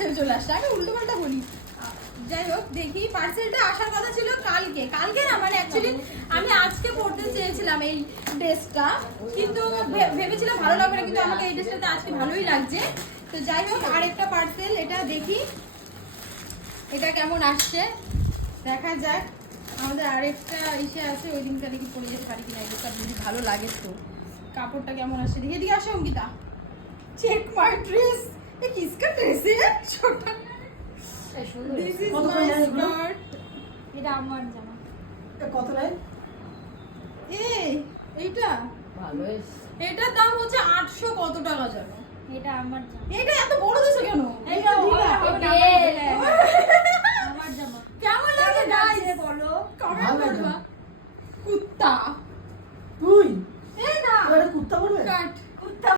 Parcel চলে আসছে, আমি উল্টো পাল্টা বলি। যাই হোক, দেখি পার্সেলটা আসার কথা ছিল কালকে না, মানে অ্যাকচুয়ালি আমি আজকে পড়তে চেয়েছিলাম এই ড্রেসটা, কিন্তু ভেবেছিলাম ভালো লাগবে না, কিন্তু আমাকে এই ড্রেসটাতে আজকে ভালোই লাগছে। তো যাই হোক, আরেকটা পার্সেল, এটা দেখি এটা কেমন আসছে, দেখা যাক। আমাদের আরেকটা ইসে আছে, ওই দিনটা দেখি পরে যেতে পারি কিনা, এটা যদি ভালো লাগে তো। কাপড়টা কেমন আসছে দেখি, এদিকে আসো অঙ্কিতা। চেক মাই ড্রেস, এ কিসকা ড্রেস है छोटा, দিস ইজ মাই স্কার্ট। এটা আমার জামা। কত লাই? এইটা ভালো। এটার দাম হচ্ছে 800 কত টাকা জানো। এটা আমার জামা। এটা এত বড় দিছো কেন? এটা আমার জামা। কেমন লাগে গাইস বলো, কমেন্ট করবা। কুত্তা তুই এই না আরে কুত্তা বলবে? কাট